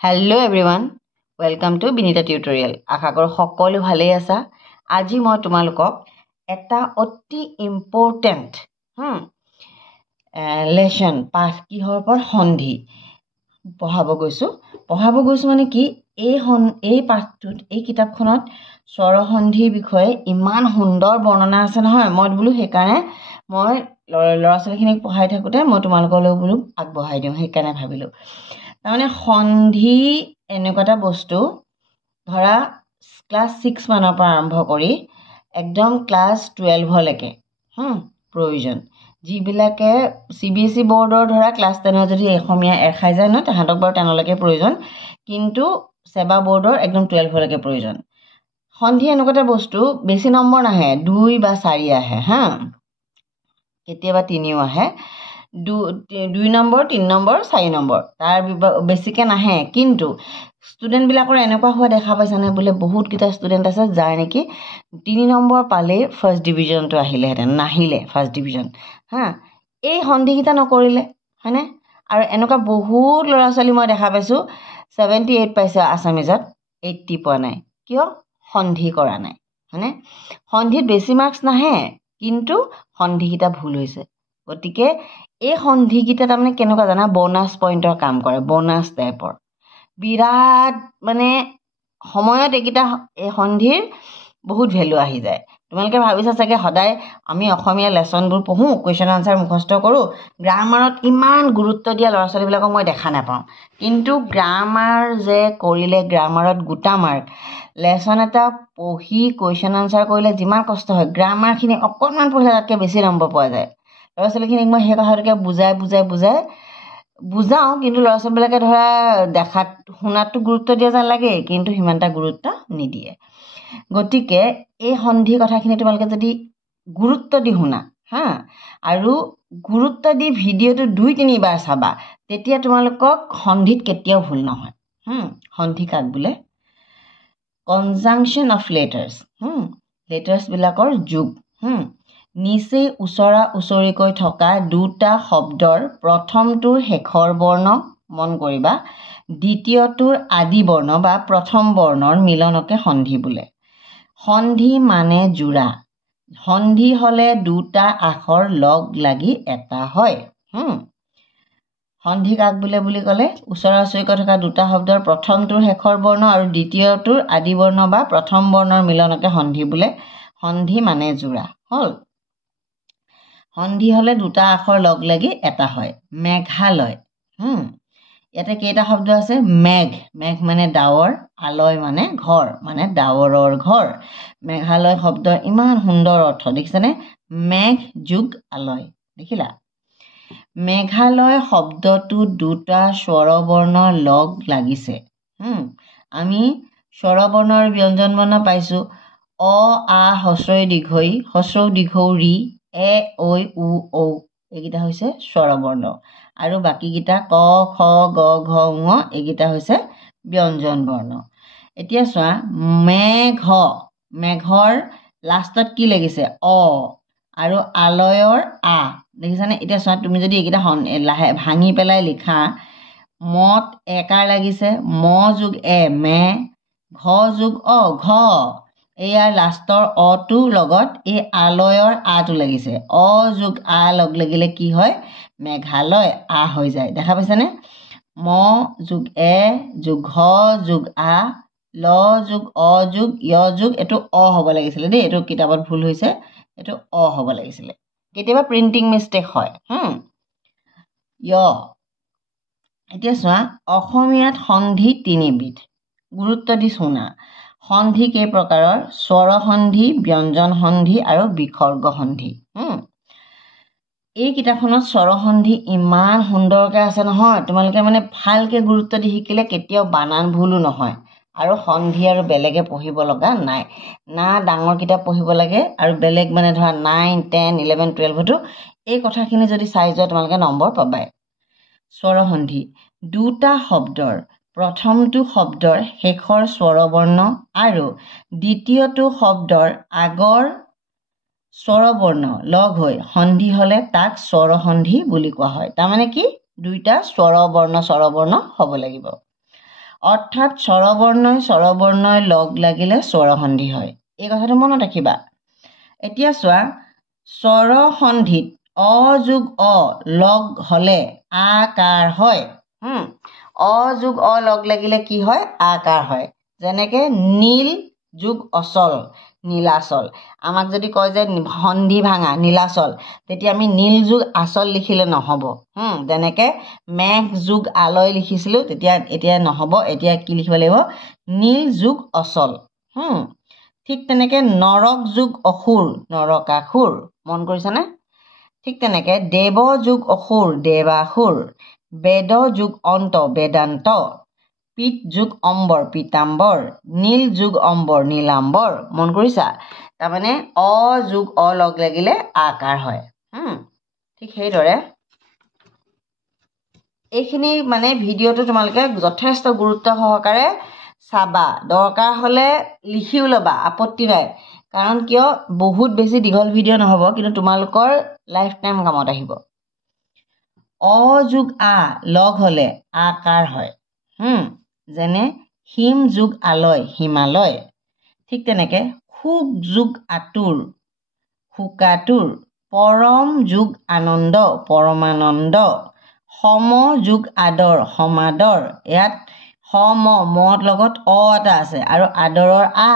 Hello everyone, welcome to Binita Tutorial. আশা কৰো সকলো ভালেই আছা। আজি মই তোমালোকক এটা অতি ইম্পৰ্টেন্ট লেসন পাঠ কিহৰ ওপৰত সন্ধি পঢ়াব গৈছো মানে কি এই পাঠটোত এই কিতাপখনত স্বৰসন্ধিৰ বিষয়ে ইমান সুন্দৰ বৰ্ণনা আছে নহয়। মই বোলো সেইকাৰণে মই ল'ৰা ছোৱালীখিনিক পঢ়াই থাকোতে মই তোমালোকলৈ বোলো আগবঢ়াই দিওঁ, সেইকাৰণে ভাবিলো। তাৰমানে সন্ধি এনেকুৱা এটা বস্তু, ধৰা ক্লাছ 6 মানৰ পৰা আৰম্ভ কৰি একদম ক্লাছ 12লৈকে প্ৰয়োজন। যিবিলাকে CBSE বৰ্ডৰ ধৰা ক্লাছ 10 যদি অসমীয়া এখাই যায় ন, তাহাঁতক বাৰু 10লৈকে প্ৰয়োজন, কিন্তু সেবা বৰ্ডৰ একদম 12লৈকে প্ৰয়োজন। সন্ধি এনেকুৱা এটা বস্তু, বেছি নম্বৰ নাহে, 2 বা 4 আহে, কেতিয়াবা 3ও আহে। 2 নম্বৰ, 3 নম্বৰ, 4 নম্বৰ, তাৰ বেছিকৈ নাহে। কিন্তু ষ্টুডেণ্টবিলাকৰ এনেকুৱা হোৱা দেখা পাইছানে, বোলে বহুতকেইটা ষ্টুডেণ্ট আছে যাৰ নেকি 3 নম্বৰ পালেই ফাৰ্ষ্ট ডিভিজনটো আহিলেহেঁতেন, নাহিলে ফাৰ্ষ্ট ডিভিজন। এই সন্ধিকেইটা নকৰিলে, হয়নে? আৰু এনেকুৱা বহুত ল'ৰা ছোৱালী মই দেখা পাইছোঁ 78 পাইছে আছামিজত, 80 পোৱা নাই। কিয়? সন্ধি কৰা নাই, হয়নে? সন্ধিত বেছি মাৰ্কছ নাহে, কিন্তু সন্ধিকেইটা ভুল হৈছে। গতিকে এই সন্ধিকেইটা তাৰমানে কেনেকুৱা জানা, বোনাছ পইণ্টৰ কাম কৰে, বোনাছ টাইপৰ। বিৰাট মানে সময়ত এইকেইটা এই সন্ধিৰ বহুত ভেলু আহি যায়। তোমালোকে ভাবিছা চাগে সদায় আমি অসমীয়া লেচনবোৰ পঢ়োঁ, কুৱেশ্যন আনচাৰ মুখস্থ কৰোঁ, গ্ৰামাৰত ইমান গুৰুত্ব দিয়া ল'ৰা ছোৱালীবিলাকক মই দেখা নাপাওঁ। কিন্তু গ্ৰামাৰ যে কৰিলে গ্ৰামাৰত গোটা মাৰ্ক, লেচন এটা পঢ়ি কুৱেশ্যন আনচাৰ কৰিলে যিমান কষ্ট হয়, গ্ৰামাৰখিনি অকণমান পঢ়িলে তাতকৈ বেছি নম্বৰ পোৱা যায়। ল'ৰা ছোৱালীখিনিক মই সেই কথাটোকে বুজাওঁ, কিন্তু ল'ৰা ছোৱালীবিলাকে ধৰা দেখাত শুনাতটো গুৰুত্ব দিয়া যেন লাগে, কিন্তু সিমান এটা গুৰুত্ব নিদিয়ে। গতিকে এই সন্ধি কথাখিনি তোমালোকে যদি গুৰুত্ব দি শুনা আৰু গুৰুত্ব দি ভিডিঅ'টো 2-3 বাৰ চাবা, তেতিয়া তোমালোকক সন্ধিত কেতিয়াও ভুল নহয়। সন্ধি কাক বোলে? কনজাংশ্যন অফ লেটাৰ্ছ, লেটাৰ্ছবিলাকৰ যোগ। নিচেই ওচৰা ওচৰিকৈ থকা দুটা শব্দৰ প্ৰথমটোৰ শেষৰ বৰ্ণ মন কৰিবা, দ্বিতীয়টোৰ আদি বৰ্ণ বা প্ৰথম বৰ্ণৰ মিলনকে সন্ধি বোলে। সন্ধি মানে যোৰা। সন্ধি হ'লে দুটা আখৰ লগ লাগি এটা হয়। সন্ধি কাক বোলে বুলি ক'লে, ওচৰা ওচৰিকৈ থকা দুটা শব্দৰ প্ৰথমটোৰ শেষৰ বৰ্ণ আৰু দ্বিতীয়টোৰ আদি বৰ্ণ বা প্ৰথম বৰ্ণৰ মিলনকে সন্ধি বোলে। সন্ধি মানে যোৰা হ'ল। সন্ধি হ'লে দুটা আখৰ লগ লাগি এটা হয়। মেঘালয়, ইয়াতে কেইটা শব্দ আছে? মেঘ মানে ডাৱৰ, আলয় মানে ঘৰ, মানে ডাৱৰৰ ঘৰ। মেঘালয় শব্দৰ ইমান সুন্দৰ অৰ্থ দেখিছানে? মেঘ যোগ আলয়, দেখিলা? মেঘালয় শব্দটো দুটা স্বৰবৰ্ণ লগ লাগিছে। আমি স্বৰবৰ্ণৰ ব্যঞ্জন বৰ্ণ পাইছোঁ, অ, আ, হস্ৰই দীৰ্ঘই, হস্ৰৌ দীৰ্ঘৌ ৰি, এ, ঐ, উ, ঔ, এইকেইটা হৈছে স্বৰবৰ্ণ। আৰু বাকীকেইটা ক, খ, গ, ঘ, ঙ, এইকেইটা হৈছে ব্যঞ্জন বৰ্ণ। এতিয়া চোৱা, মেঘৰ লাষ্টত কি লাগিছে? অ, আৰু আলয়ৰ আ, দেখিছানে? এতিয়া চোৱা, তুমি যদি এইকেইটা ভাঙি পেলাই লিখা, মত একাৰ লাগিছে, ম যোগ এ মে, ঘ যোগ অ ঘ, ইয়াৰ লাষ্টৰ অটোৰ লগত এই আলয়ৰ আটো লাগিছে, অ যোগ আ লগ লাগিলে কি হয়? মেঘালয় আ হৈ যায়। দেখা পাইছানে? ম যোগ এ যোগ ঘ যোগ আ, ল যোগ অ যোগ য় যোগ, এইটো অ হ'ব লাগিছিলে দেই, এইটো কিতাপত ভুল হৈছে, এইটো অ হ'ব লাগিছিলে। কেতিয়াবা প্ৰিণ্টিং মিষ্টেক হয়। য়। এতিয়া চোৱা, অসমীয়াত সন্ধি 3বিধ, গুৰুত্ব দি শুনা। সন্ধি কেই প্ৰকাৰৰ? স্বৰ সন্ধি, ব্যঞ্জন সন্ধি আৰু বিসৰ্গ সন্ধি। এই কিতাপখনত স্বৰ সন্ধি ইমান সুন্দৰকৈ আছে নহয়, তোমালোকে মানে ভালকৈ গুৰুত্ব দি শিকিলে কেতিয়াও বানান ভুলো নহয়। আৰু সন্ধি আৰু বেলেগে পঢ়িব লগা নাই, না ডাঙৰ কিতাপ পঢ়িব লাগে, আৰু বেলেগ মানে ধৰা 9, 10, 11, 12তো এই কথাখিনি যদি চাই যোৱা তোমালোকে নম্বৰ পাবাই। স্বৰ সন্ধি, দুটা শব্দৰ প্ৰথমটো শব্দৰ শেষৰ স্বৰবৰ্ণ আৰু দ্বিতীয়টো শব্দৰ আগৰ স্বৰবৰ্ণ লগ হৈ সন্ধি হ'লে তাক স্বৰ সন্ধি বুলি কোৱা হয়। তাৰমানে কি? দুইটা স্বৰবৰ্ণ হ'ব লাগিব। অৰ্থাৎ স্বৰবৰ্ণই লগ লাগিলে স্বৰসন্ধি হয়। এই কথাটো মনত ৰাখিবা। এতিয়া চোৱা, স্বৰসন্ধিত অ যোগ অ লগ হ'লে আকাৰ হয়। অ যোগ অ লগ লাগিলে কি হয়? আকাৰ হয়। যেনেকৈ নীল যোগ অচল, নীলাচল। আমাক যদি কয় যে সন্ধি ভাঙা, নীলাচল, তেতিয়া আমি নীল যোগ আচল লিখিলে নহ'ব। যেনেকৈ মেঘ যোগ আলয় লিখিছিলোঁ, এতিয়া নহ'ব। এতিয়া কি লিখিব লাগিব? নীল যোগ অচল। ঠিক তেনেকৈ নৰক যোগ অসুৰ, নৰকাসুৰ। মন কৰিছানে? ঠিক তেনেকৈ দেৱ যোগ অসুৰ, দেৱাসুৰ। বেদ যোগ অন্ত, বেদান্ত। পিত যোগ অম্বৰ, পীতাম্বৰ। নীল যোগ অম্বৰ, নীলাম্বৰ। মন কৰিছা? তাৰমানে অ যোগ অ লগ লাগিলে আকাৰ হয়। ঠিক সেইদৰে এইখিনি মানে ভিডিঅ'টো তোমালোকে যথেষ্ট গুৰুত্ব সহকাৰে চাবা। দৰকাৰ হ'লে লিখিও ল'বা, আপত্তি নাই। কাৰণ কিয়, বহুত বেছি দীঘল ভিডিঅ' নহ'ব, কিন্তু তোমালোকৰ লাইফ টাইম কামত আহিব। অ যোগ আ লগ হ'লে আকাৰ হয়। যেনে হিম যোগ আলয়, হিমালয়। ঠিক তেনেকৈ সুখ যোগ আতুৰ, শোকাতুৰ। পৰম যোগ আনন্দ, পৰমানন্দ। সম যোগ আদৰ, সমাদৰ। ইয়াত সম মত লগত অ এটা আছে আৰু আদৰৰ আ,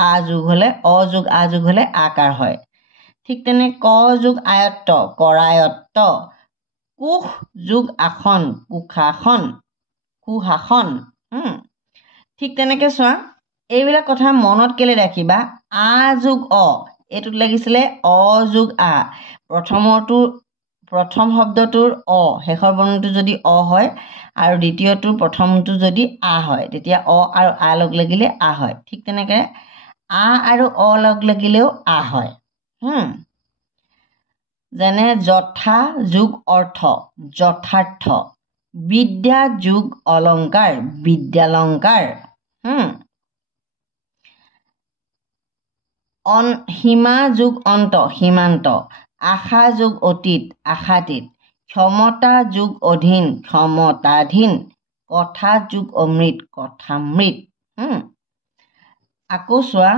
আ যোগ হ'লে অ যোগ আ যোগ হ'লে আকাৰ হয়। ঠিক তেনে ক যোগ আয়ত্ত, কৰায়ত্ত। কুশ যোগ আসন, কুশাসন, কুশাসন। ঠিক তেনেকৈ চোৱা, এইবিলাক কথা মনত কেলে ৰাখিবা। আ যোগ অ, এইটোত লাগিছিলে অ যোগ আ। প্ৰথম শব্দটোৰ অ, শেষৰ বৰ্ণটো যদি অ হয়, আৰু দ্বিতীয়টোৰ প্ৰথমটো যদি আ হয়, তেতিয়া অ আৰু আ লগ লাগিলে আ হয়। ঠিক তেনেকৈ আ আৰু অ লগ লাগিলেও আ হয়। যেনে যথা যোগ অৰ্থ, যথাৰ্থ। বিদ্যা যোগ অলংকাৰ, বিদ্যালংকাৰ। সীমা যোগ অন্ত, সীমান্ত। আশা যোগ অতীত, আশাতীত। ক্ষমতা যোগ অধীন, ক্ষমতাধীন। কথা যোগ অমৃত, কথামৃত। আকৌ চোৱা,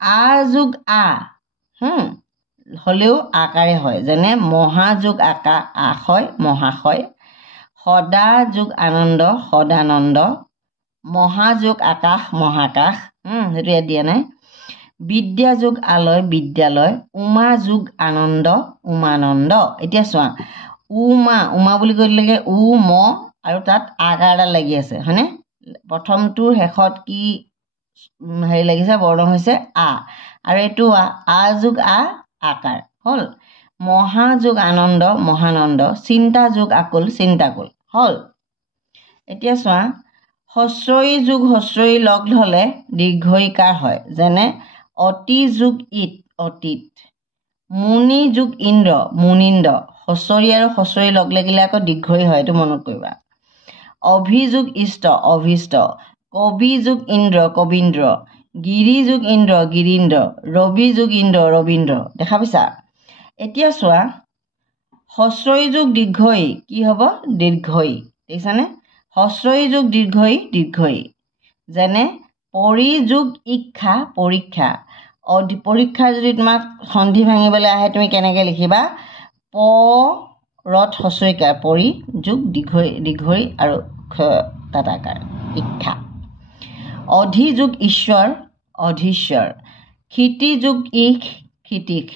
আ যোগ আ হ'লেও আকাৰে হয়। যেনে মহা যোগ আশয়, মহাশয়। সদা যোগ আনন্দ, সদানন্দ। মহা যোগ আকাশ, মহাকাশ। সেইটো ইয়াত দিয়া নাই। বিদ্যা যোগ আলয়, বিদ্যালয়। উমা যোগ আনন্দ, উমানন্দ। এতিয়া চোৱা, উমা বুলি কৈ দিলেগে উ ম আৰু তাত আকাৰ এডাল লাগি আছে, হয়নে? প্ৰথমটোৰ শেষত কি হেৰি লাগিছে? বৰ্ণ হৈছে আ, আৰু এইটো আ যোগ আ, আকাৰ হ'ল। মহা যোগ আনন্দ, মহানন্দ। চিন্তা যোগ আকুল, চিন্তাকুল হ'ল। এতিয়া চোৱা, হস্ৰই যোগ হস্ৰই লগ হ'লে দীৰ্ঘইকাৰ হয়। যেনে অতি যোগ ইত, অতীত। মুনি যোগ ইন্দ্ৰ, মুনীন্দ্ৰ। হস্ৰই আৰু হস্ৰই লগ লাগিলে আকৌ দীৰ্ঘই হয়, এইটো মনত কৰিবা। অভিযোগ ইষ্ট, অভীষ্ট। কবি যোগ ইন্দ্ৰ, কবীন্দ্ৰ। গিৰি যোগ ইন্দ্ৰ, গিৰীন্দ্ৰ। ৰবি যোগ ইন্দ্ৰ, ৰবীন্দ্ৰ। দেখা পাইছা? এতিয়া চোৱা, হস্ৰই যোগ দীৰ্ঘই কি হ'ব? দীৰ্ঘই। দেখিছানে? হস্ৰই যোগ দীৰ্ঘই, দীৰ্ঘই। যেনে পৰি যোগ ইক্ষা, পৰীক্ষা। পৰীক্ষাৰ যদি তোমাক সন্ধি ভাঙিবলৈ আহে, তুমি কেনেকৈ লিখিবা? প ৰত হস্ৰইকাৰ, পৰি যোগ দীৰ্ঘই আৰু তাত আকাৰ, ইক্ষা। অধি যোগ ঈশ্বৰ, অধীশ্বৰ। ক্ষিতি যোগ ইশ, ক্ষিতিশ।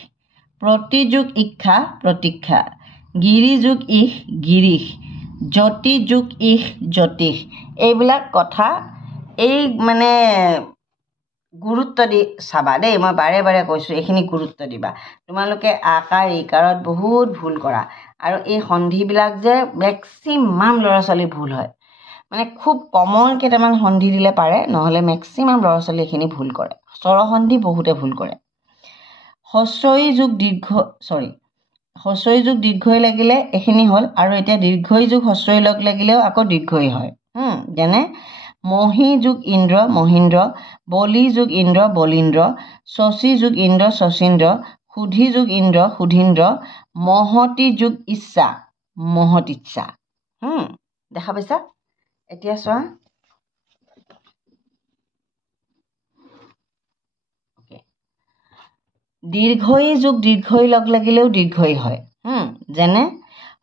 প্ৰতি যোগ ইক্ষা, প্ৰতীক্ষা। গিৰি যোগ ইশ, গিৰীশ। জ্যোতি যোগ ইশ, জ্যোতিষ। এইবিলাক কথা এই মানে গুৰুত্ব দি চাবা দেই। মই বাৰে বাৰে কৈছোঁ, এইখিনি গুৰুত্ব দিবা। তোমালোকে আকাৰ ইকাৰত বহুত ভুল কৰা, আৰু এই সন্ধিবিলাক যে মেক্সিমাম ল'ৰা ছোৱালীৰ ভুল হয়। মানে খুব কমন কেইটামান সন্ধি দিলে পাৰে, নহ'লে মেক্সিমাম ল'ৰা ছোৱালী এইখিনি ভুল কৰে। স্বৰসন্ধি বহুতে ভুল কৰে। হস্ৰই যোগ দীৰ্ঘই লাগিলে এইখিনি হ'ল, আৰু এতিয়া দীৰ্ঘই যোগ হস্ৰই লগ লাগিলেও আকৌ দীৰ্ঘই হয়। যেনে মহী যোগ ইন্দ্ৰ, মহীন্দ্ৰ। বলি যোগ ইন্দ্ৰ, বলীন্দ্ৰ। শশী যোগ ইন্দ্ৰ, শচীন্দ্ৰ। সুধি যোগ ইন্দ্ৰ, সুধীন্দ্ৰ। মহতি যোগ ইচ্ছা, মহতীচ্ছা। দেখা পাইছা? এতিয়া চোৱা, দীৰ্ঘই যোগ দীৰ্ঘই লগ লাগিলেও দীৰ্ঘই হয় যেনে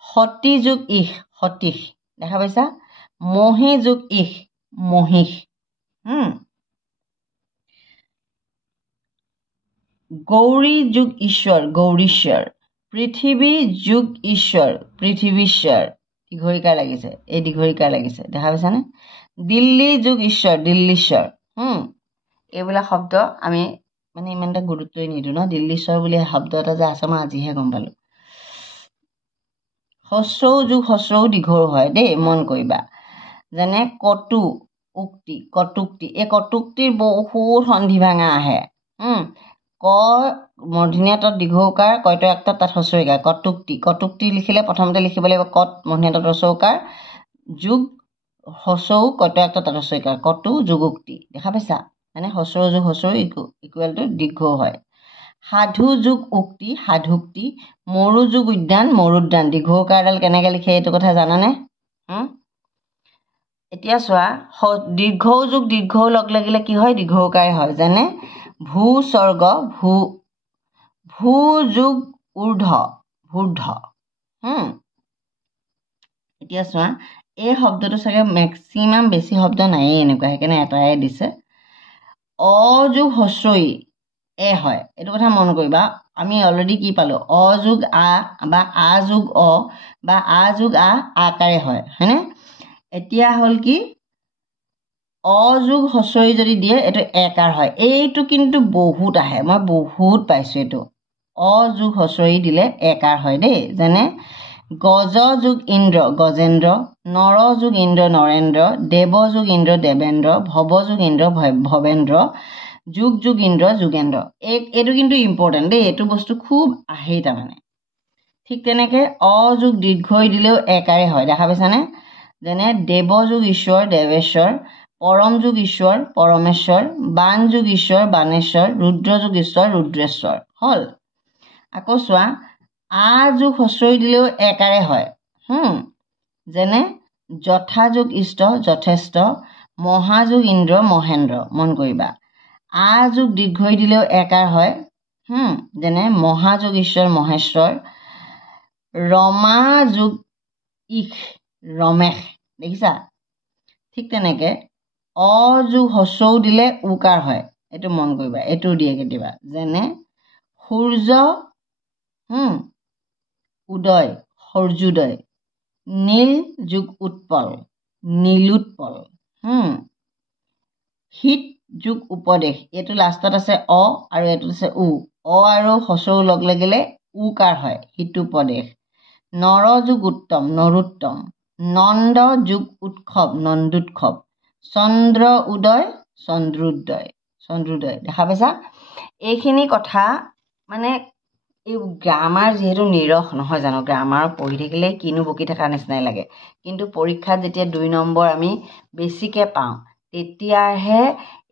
সতী যোগ ইহ সতীশ দেখা পাইছা মহি যোগ ইহ মহিষ গৌৰী যোগ ঈশ্বৰ গৌৰীশ্বৰ পৃথিৱী যোগ ঈশ্বৰ পৃথিৱীশ্বৰ দীঘৰিকাৰ লাগিছে এই দীঘৰিকাৰ লাগিছে দেখা পাইছানে দিল্লী যোগ ঈশ্বৰ দিল্লীশ্বৰ এইবিলাক শব্দ আমি মানে ইমান এটা গুৰুত্বই নিদিওঁ ন দিল্লীশ্বৰ বুলি শব্দ এটা যে আছে মই আজিহে গম পালোঁ হস্ৰৌ যোগ হস্ৰৌ দীঘল হয় দেই মন কৰিবা যেনে কটু উক্তি কটুক্তি এই কটুক্তিৰ বহুত সন্ধি ভাঙা আহে ক মূৰ্ধন্য তত দীঘৌকাৰ কয়টো একটা তাত হস্ৰৌকাৰ কটুক্তি কটুক্তি লিখিলে প্ৰথমতে লিখিব লাগিব কট মূৰ্ধন্য তত হস্ৰৌকাৰ যোগ হস্ৰৌ কয়টো একটা তাত হস্ৰৌকাৰ কটু যোগুক্তি দেখা পাইছা মানে হস্ৰৌ যোগ হস্ৰৌ ইকুৱেল টু দীৰ্ঘ হয় সাধু যোগ উক্তি সাধুক্তি মৰু যোগ উদ্যান মৰুদ্যান দীঘৌকাৰডাল কেনেকৈ লিখে এইটো কথা জানানে এতিয়া চোৱা দীৰ্ঘৌ যোগ দীৰ্ঘৌ লগ লাগিলে কি হয় দীৰ্ঘৌকাৰ হয় যেনে ভূ স্বৰ্গ ভূ যোগ ঊৰ্ধ ভূৰ্ধ এতিয়া চোৱা এই শব্দটো চাগে মেক্সিমাম বেছি শব্দ নায়েই এনেকুৱা সেইকাৰণে এটাই দিছে অ যোগ হস্ৰই এ হয় এইটো কথা মন কৰিবা আমি অলৰেডি কি পালোঁ অ যোগ আ বা আ যোগ অ বা আ যোগ আকাৰে হয়নে এতিয়া হ'ল কি অ যোগ হস্ৰই যদি দিয়ে এইটো একাৰ হয় এইটো কিন্তু বহুত আহে মই বহুত পাইছোঁ এইটো অ যোগ হস্ৰই দিলে একাৰ হয় দেই যেনে গজ যোগ ইন্দ্ৰ গজেন্দ্ৰ নৰ যোগ ইন্দ্ৰ নৰেন্দ্ৰ দেৱ যোগ ইন্দ্ৰ দেৱেন্দ্ৰ ভৱ যোগ ইন্দ্ৰ ভৱেন্দ্ৰ যোগ যোগ ইন্দ্ৰ যোগেন্দ্ৰ এইটো কিন্তু ইম্পৰ্টেণ্ট দেই এইটো বস্তু খুব আহেই তাৰমানে ঠিক তেনেকৈ অ যোগ দীৰ্ঘই দিলেও একাৰে হয় দেখা পাইছানে যেনে দেৱ যোগ ঈশ্বৰ দেৱেশ্বৰ পৰম যোগ ঈশ্বৰ পৰমেশ্বৰ বাণ যোগ ঈশ্বৰ বাণেশ্বৰ ৰুদ্ৰ যোগ ঈশ্বৰ ৰুদ্ৰেশ্বৰ হ'ল আকৌ চোৱা আ যোগ হস্ৰই দিলেও একাৰে হয় যেনে যথা যোগ ইষ্ট যথেষ্ট মহাযোগ ইন্দ্ৰ মহেন্দ্ৰ মন কৰিবা আ যোগ দীৰ্ঘই দিলেও একাৰ হয় যেনে মহাযোগ ঈশ্বৰ মহেশ্বৰ ৰমা যোগ ইশ ৰমেশ দেখিছা ঠিক তেনেকৈ অ যোগ হস্ৰৌ দিলে উকাৰ হয় এইটো মন কৰিবা এইটো দিয়ে কেতিয়াবা যেনে সূৰ্য উদয় সূৰ্যোদয় নীল যোগ উৎপল নীলোৎপল হিত যোগ উপদেশ এইটো লাষ্টত আছে অ আৰু এইটোত আছে উ অ আৰু হস্ৰৌ লগ লাগিলে উকাৰ হয় হিতোপদেশ নৰ যোগ উত্তম নৰোত্তম নন্দ যোগ উৎসৱ নন্দোৎসৱ চন্দ্ৰ উদয় চন্দ্ৰোদয় দেখা পাইছা এইখিনি কথা মানে এই গ্ৰামাৰ যিহেতু নিৰস নহয় জানো গ্ৰামাৰ পঢ়ি থাকিলে কিনো বকি থকাৰ নিচিনাই লাগে কিন্তু পৰীক্ষাত যেতিয়া 2 নম্বৰ আমি বেছিকৈ পাওঁ তেতিয়াহে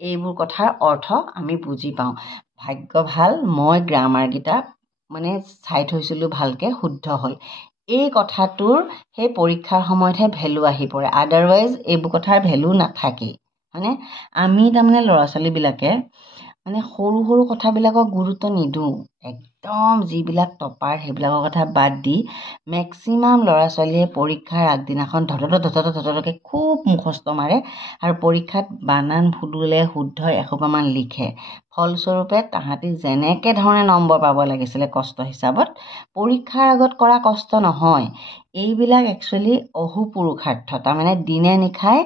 এইবোৰ কথাৰ অৰ্থ আমি বুজি পাওঁ ভাগ্য ভাল মই গ্ৰামাৰকেইটা মানে চাই থৈছিলোঁ ভালকৈ শুদ্ধ হ'ল এই কথাটোৰ সেই পৰীক্ষাৰ সময়তহে ভেলু আহি পৰে আদাৰৱাইজ এইবোৰ কথাৰ ভেলু নাথাকেই মানে আমি তাৰমানে ল'ৰা ছোৱালীবিলাকে মানে সৰু সৰু কথাবিলাকক গুৰুত্ব নিদিওঁ একদম যিবিলাক টপাৰ সেইবিলাকৰ কথা বাদ দি মেক্সিমাম ল'ৰা ছোৱালীয়ে পৰীক্ষাৰ আগদিনাখন ধতকৈ খুব মুখস্থ মাৰে আৰু পৰীক্ষাত বানান ভুল হ'লে শুদ্ধ এসোপামান লিখে ফলস্বৰূপে তাহাঁতি যেনেকৈ ধৰণে নম্বৰ পাব লাগিছিলে কষ্ট হিচাপত পৰীক্ষাৰ আগত কৰা কষ্ট নহয় এইবিলাক একচুৱেলি অহুপুৰুষাৰ্থ তাৰমানে দিনে নিশাই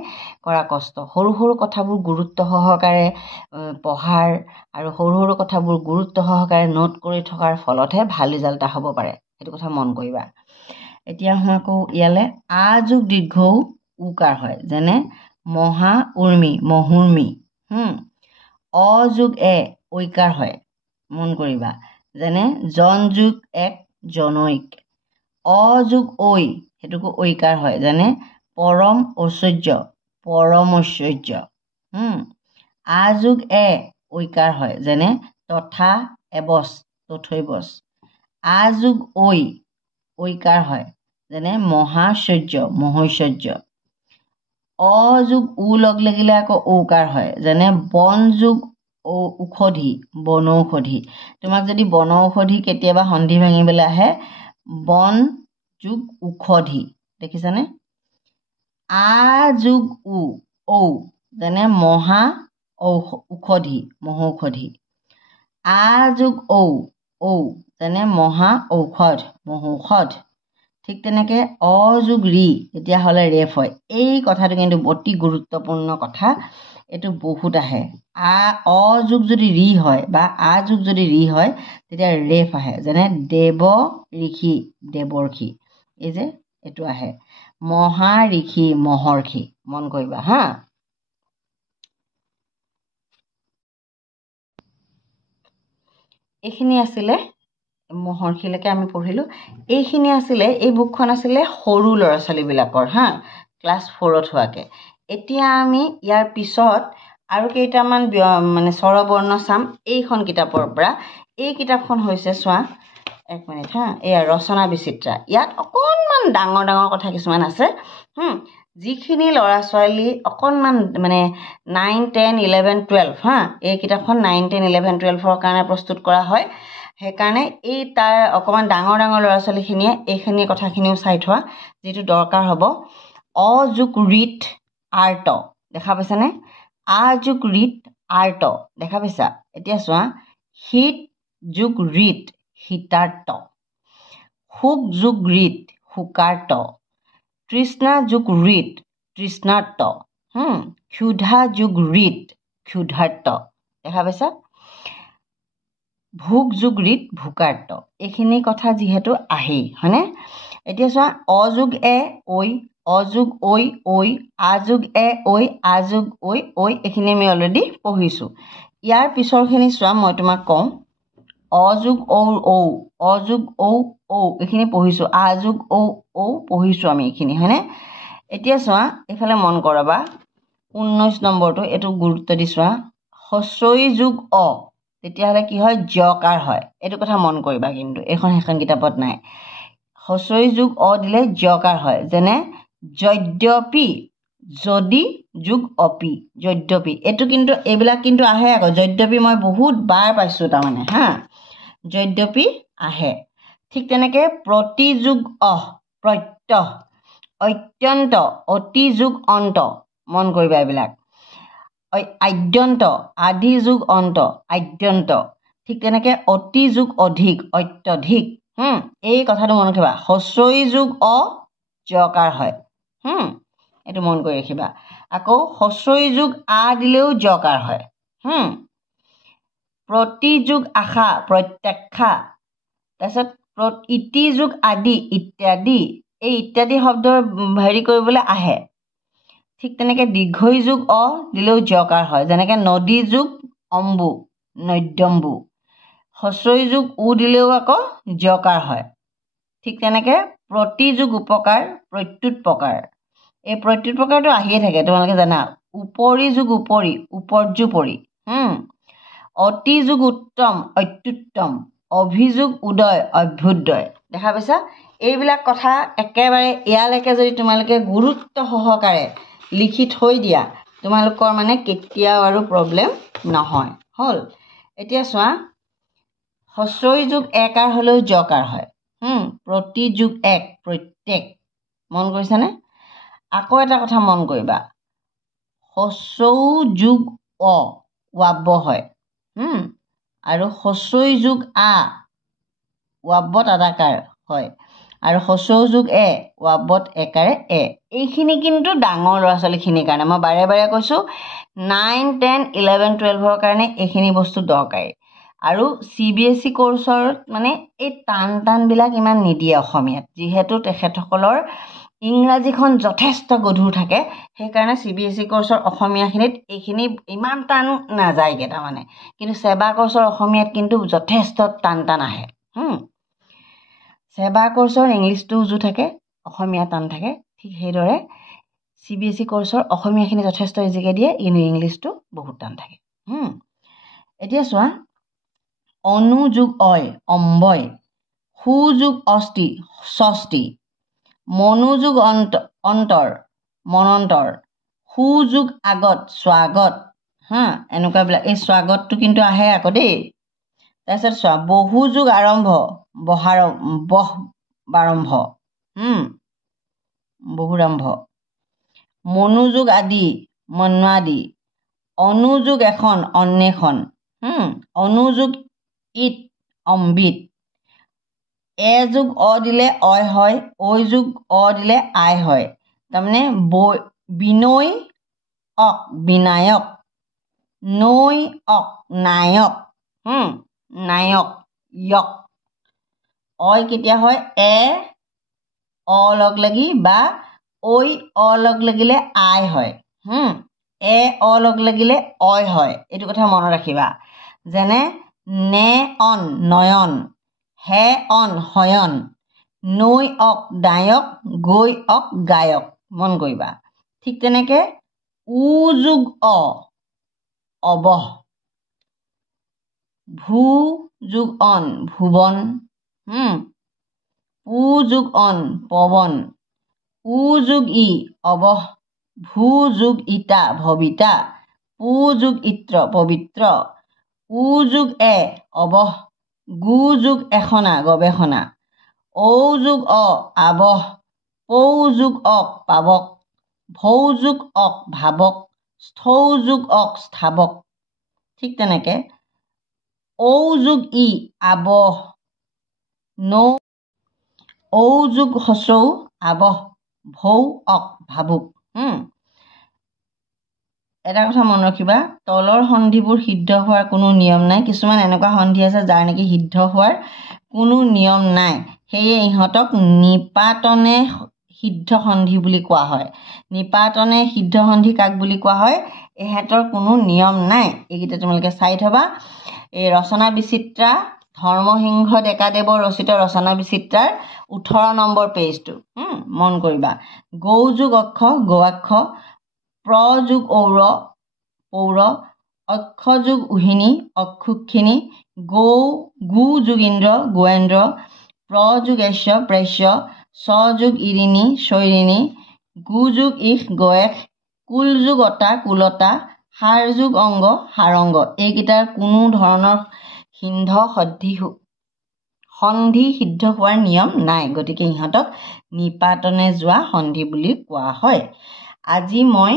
কৰা কষ্ট সৰু সৰু কথাবোৰ গুৰুত্ব সহকাৰে পঢ়াৰ আৰু সৰু সৰু কথাবোৰ গুৰুত্ব সহকাৰে নোট কৰি থকাৰ ফলতহে ভাল ৰিজাল্ট এটা হ'ব পাৰে সেইটো কথা মন কৰিবা এতিয়া আকৌ ইয়ালৈ আ যোগ দীৰ্ঘৌ উকাৰ হয় যেনে মহা উৰ্মি মহুৰ্মি অ যোগ এ ঐকাৰ হয় মন কৰিবা যেনে জন যোগ এক জনৈক অ যোগ ঐ সেইটোকো ঐকাৰ হয় যেনে পৰম ঐশ্বৰ্য পৰম ঐশ্বৰ্য আ যোগ এ ঐকাৰ হয় যেনে তথা এবচ তথৈবচ আ যোগ ঐ ঐকাৰ হয় যেনে মহাশ্বৰ্য মহৈশ্বৰ্য অ যোগ উ লগ লাগিলে আকৌ ঔকাৰ হয় যেনে বন যোগ ঔষধি বনৌষধি তোমাক যদি বনৌষধি কেতিয়াবা সন্ধি ভাঙিবলৈ আহে বন যোগ ঔষধি দেখিছানে আ যোগ ঔ যেনে মহা ঔষধি মহৌষধি আ যোগ ঔ যেনে মহা ঔষধ মহৌষধ ঠিক তেনেকৈ অ যোগ ৰি তেতিয়াহ'লে ৰেফ হয় এই কথাটো কিন্তু অতি গুৰুত্বপূৰ্ণ কথা এইটো বহুত আহে অ যোগ যদি ৰি হয় বা আ যোগ যদি ৰি হয় তেতিয়া ৰেফ আহে যেনে দেৱ ঋষি দেৱৰ্ষি এই যে এইটো আহে মহা ঋষি মহৰ্ষি মন কৰিবা হা এইখিনি আছিলে মহৰ্ষিলৈকে আমি পঢ়িলোঁ এইখিনি আছিলে এই বুকখন আছিলে সৰু ল'ৰা ছোৱালীবিলাকৰ হা ক্লাছ 4ত হোৱাকৈ এতিয়া আমি ইয়াৰ পিছত আৰু কেইটামান মানে স্বৰবৰ্ণ চাম এইখন কিতাপৰ পৰা এই কিতাপখন হৈছে চোৱা এক মিনিট হা এয়া ৰচনা বিচিত্ৰা ইয়াত অকণমান ডাঙৰ ডাঙৰ কথা কিছুমান আছে যিখিনি ল'ৰা ছোৱালী অকণমান মানে 9, 10, 11, 12 হা এই কিতাপখন 9, 10, 11, 12ৰ কাৰণে প্ৰস্তুত কৰা হয় সেইকাৰণে এই তাৰ অকণমান ডাঙৰ ডাঙৰ ল'ৰা ছোৱালীখিনিয়ে এইখিনি কথাখিনিও চাই থোৱা যিটো দৰকাৰ হ'ব অ যোগ ৰিত আৰ্ট দেখা পাইছানে আ যোগ ৰিত আৰ্ট দেখা পাইছা এতিয়া চোৱা হিত যোগ ৰিত হিতাৰ্থ শুক যোগ ৰিত শুকাৰ্থ তৃষ্ণা যোগ ৰিত তৃষ্ণাৰ্থ ক্ষুধা যোগ ৰিত ক্ষুধাৰ্থ দেখা পাইছা ভোক যোগ ৰিত ভোকাৰ্থ এইখিনি কথা যিহেতু আহেই হয়নে এতিয়া চোৱা অ যোগ এ ঐ অ যোগ ঐ আ যোগ এ ঐ আ যোগ ঐ এইখিনি আমি অলৰেডি পঢ়িছোঁ ইয়াৰ পিছৰখিনি চোৱা মই তোমাক কওঁ অ যোগ ঔ যোগ ঔ এইখিনি পঢ়িছোঁ আ যোগ ঔ পঢ়িছোঁ আমি এইখিনি হয়নে এতিয়া চোৱা এইফালে মন কৰাবা 19 নম্বৰটো এইটো গুৰুত্ব দি চোৱা হস্ৰই যোগ অ তেতিয়াহ'লে কি হয় জকাৰ হয় এইটো কথা মন কৰিবা কিন্তু সেইখন কিতাপত নাই হস্ৰই যোগ অ দিলে জকাৰ হয় যেনে যদ্যপি যদি যোগ অপি যদ্যপি এইটো কিন্তু এইবিলাক কিন্তু আহে আকৌ যদ্যপি মই বহুত বাৰ পাইছোঁ তাৰমানে হা যদ্যপি আহে ঠিক তেনেকৈ প্ৰতি যোগ প্ৰত্যহ অত্যন্ত অতি যোগ অন্ত মন কৰিবা এইবিলাক আদ্যন্ত আদি যোগ অন্ত আদ্যন্ত ঠিক তেনেকৈ অতি যোগ অধিক অত্যধিক এই কথাটো মনত ৰাখিবা হস্ৰই যোগ অ জকাৰ হয় এইটো মন কৰি ৰাখিবা আকৌ হস্ৰই যোগ আ দিলেও জকাৰ হয় প্ৰতি যোগ আশা প্ৰত্যাখ্যা তাৰপিছত ইতি যোগ আদি ইত্যাদি এই ইত্যাদি শব্দৰ হেৰি কৰিবলৈ আহে ঠিক তেনেকৈ দীৰ্ঘই যোগ অ দিলেও জকাৰ হয় যেনেকৈ নদী যোগ অম্বু নদ্যম্বু হস্ৰই যোগ উ দিলেও আকৌ জকাৰ হয় ঠিক তেনেকৈ প্ৰতি যোগ উপকাৰ প্ৰত্যুৎপকাৰ এই প্ৰত্যুৎপকাৰটো আহিয়ে থাকে তোমালোকে জানা উপৰি যোগ উপৰি উপৰ্যুপৰি অতি যোগ উত্তম অত্যুত্তম অভিযোগ উদয় অভ্যুদয় দেখা পাইছা এইবিলাক কথা একেবাৰে ইয়ালৈকে যদি তোমালোকে গুৰুত্ব সহকাৰে লিখি থৈ দিয়া তোমালোকৰ মানে কেতিয়াও আৰু প্ৰব্লেম নহয় হ'ল এতিয়া চোৱা হস্ৰই যোগ একাৰ হ'লেও জকাৰ হয় প্ৰতি যোগ এক প্ৰত্যেক মন কৰিছানে আকৌ এটা কথা মন কৰিবা হস্ৰৌ যোগ অ ৱাব্য হয় আৰু হস্ৰই যোগ আ ৱাব্যত আদাকাৰ হয় আৰু হস্ৰৌ যোগ এ ৱাব্যত একাৰে এ এইখিনি কিন্তু ডাঙৰ ল'ৰা ছোৱালীখিনিৰ কাৰণে মই বাৰে বাৰে কৈছোঁ 9, 10, 11, 12ৰ কাৰণে এইখিনি বস্তু দৰকাৰী আৰু CBSE কোৰ্চত মানে এই টানবিলাক ইমান নিদিয়ে অসমীয়াত যিহেতু তেখেতসকলৰ ইংৰাজীখন যথেষ্ট গধুৰ থাকে সেইকাৰণে CBSE কোৰ্চৰ অসমীয়াখিনিত এইখিনি ইমান টান নাযায়গৈ তাৰমানে কিন্তু সেৱা কোৰ্চৰ অসমীয়াত কিন্তু যথেষ্ট টান আহে সেৱা কোৰ্চৰ ইংলিছটো উজু থাকে অসমীয়া টান থাকে ঠিক সেইদৰে CBSE কোৰ্চৰ অসমীয়াখিনি যথেষ্ট ইজিকৈ দিয়ে কিন্তু ইংলিছটো বহুত টান থাকে এতিয়া চোৱা অনু যোগ অয় অম্বয় সু যোগ অষ্টি ষষ্ঠি মনোযোগ অন্তৰ মনন্তৰ সু যোগ আগত স্বাগত হা এনেকুৱাবিলাক এই স্বাগতটো কিন্তু আহে আকৌ দেই তাৰপিছত চোৱা বহু যুগ আৰম্ভ বাৰম্ভ বহুৰাম্ভ মনোযোগ আদি মন্বাদি অনুযোগ এখন অন্বেষণ অনুযোগ ইত অম্বিত এ যোগ অ দিলে অয় হয় ঐ যোগ অ দিলে আই হয় তাৰমানে বিনয় অক বিনায়ক নৈ অক নায়ক নায়ক যক অয় কেতিয়া হয় এ অ লগ লাগি বা ঐ অ লগ লাগিলে আই হয় এ অ লগ লাগিলে অয় হয় এইটো কথা মনত ৰাখিবা যেনে নে অন নয়ন হে অন হয়ন নৈ অক দায়ক গৈ অক গায়ক মন কৰিবা ঠিক তেনেকে উ যোগ অ অবহ ভূ যোগ অন ভুৱন পু যোগ অন পৱন উ যোগ ই অবহ ভূ যোগ ইতা ভবিতা পু যোগ ইত্ৰ পবিত্ৰ উ যোগ এ অবহ গু যোগ এখনা গৱেষণা ঔ যোগ অ আবহ পৌ যোগ অক পাৱক ভৌ যোগ অক ভাৱক স্থৌ যোগ অক স্থাৱক ঠিক তেনেকে ঔ যোগ ই আবহ নৌ ঔ যোগ হচৌ আবহ ভৌ অক ভাবুক এটা কথা মনত ৰাখিবা তলৰ সন্ধিবোৰ সিদ্ধ হোৱাৰ কোনো নিয়ম নাই কিছুমান এনেকুৱা সন্ধি আছে যাৰ নেকি সিদ্ধ হোৱাৰ কোনো নিয়ম নাই সেয়ে ইহঁতক নিপাতনে সিদ্ধ সন্ধি বুলি কোৱা হয় নিপাতনে সিদ্ধ সন্ধি কাক বুলি কোৱা হয় এহেঁতৰ কোনো নিয়ম নাই এইকেইটা তোমালোকে চাই থবা এই ৰচনা বিচিত্ৰা ধৰ্মসিংহ ডেকাদেৱৰ ৰচিত ৰচনা বিচিত্ৰাৰ 18 নম্বৰ পেজটো মন কৰিবা গৌ যোগ অক্ষ গৌাক্ষ প্ৰ যোগ ঔৰ পৌৰ অক্ষ যোগ উহিনী অক্ষুক্ষিণী গু যোগ ইন্দ্ৰ গোৱেন্দ্ৰ প্ৰ যোগেশ্য প্ৰেশ্য চ যোগ ইৰিণী শৈৰিণী গু যোগ ইশ গয়েশ কুল যোগ অতা কুলতা সাৰ যোগ অংগ সাৰংগ এইকেইটাৰ কোনো ধৰণৰ সন্ধি সিদ্ধ হোৱাৰ নিয়ম নাই গতিকে ইহঁতক নিপাতনে যোৱা সন্ধি বুলি কোৱা হয় আজি মই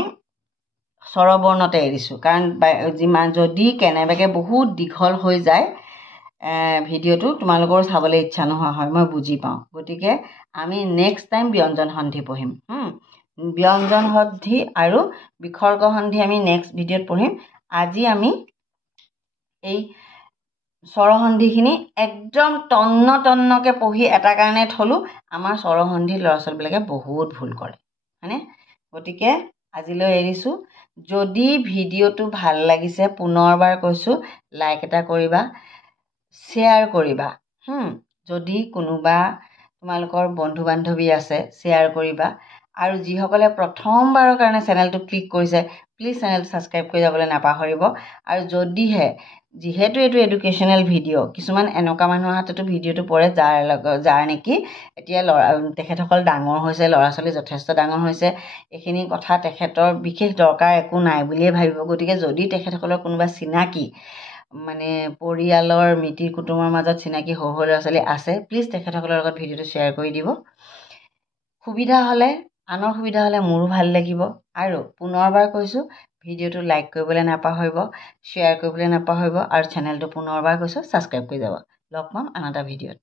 স্বৰবৰ্ণতে এৰিছোঁ কাৰণ যদি কেনেবাকৈ বহুত দীঘল হৈ যায় ভিডিঅ'টো তোমালোকৰ চাবলৈ ইচ্ছা নোহোৱা হয় মই বুজি পাওঁ গতিকে আমি নেক্সট টাইম ব্যঞ্জন সন্ধি পঢ়িম ব্যঞ্জন সন্ধি আৰু বিসৰ্গ সন্ধি আমি নেক্সট ভিডিঅ'ত পঢ়িম আজি আমি এই স্বৰসন্ধিখিনি একদম তন্নকৈ পঢ়ি এটা কাৰণে থলোঁ আমাৰ স্বৰসন্ধি ল'ৰা ছোৱালীবিলাকে বহুত ভুল কৰে হয়নে গতিকে আজিলৈ এৰিছোঁ যদি ভিডিঅ'টো ভাল লাগিছে পুনৰবাৰ কৈছোঁ লাইক এটা কৰিবা শ্বেয়াৰ কৰিবা যদি কোনোবা তোমালোকৰ বন্ধু বান্ধৱী আছে শ্বেয়াৰ কৰিবা আৰু যিসকলে প্ৰথমবাৰৰ কাৰণে চেনেলটো ক্লিক কৰিছে প্লিজ চেনেলটো ছাবস্ক্ৰাইব কৰি যাবলৈ নাপাহৰিব আৰু যিহেতু এইটো এডুকেশ্যনেল ভিডিঅ' কিছুমান এনেকুৱা মানুহৰ হাততো ভিডিঅ'টো পৰে যাৰ নেকি এতিয়া তেখেতসকল ডাঙৰ হৈছে ল'ৰা ছোৱালী যথেষ্ট ডাঙৰ হৈছে এইখিনি কথা তেখেতৰ বিশেষ দৰকাৰ একো নাই বুলিয়ে ভাবিব গতিকে যদি তেখেতসকলৰ কোনোবা চিনাকি মানে পৰিয়ালৰ মিতিৰ কুটুমৰ মাজত চিনাকি সৰু ল'ৰা ছোৱালী আছে প্লিজ তেখেতসকলৰ লগত ভিডিঅ'টো শ্বেয়াৰ কৰি দিব আনৰ সুবিধা হ'লে মোৰো ভাল লাগিব আৰু পুনৰবাৰ কৈছোঁ ভিডিঅ'টো লাইক কৰিবলৈ নাপাহৰিব শ্বেয়াৰ কৰিবলৈ নাপাহৰিব আৰু চেনেলটো পুনৰবাৰ কৈছোঁ ছাবস্ক্ৰাইব কৰি যাব লগ পাম আন এটা ভিডিঅ'ত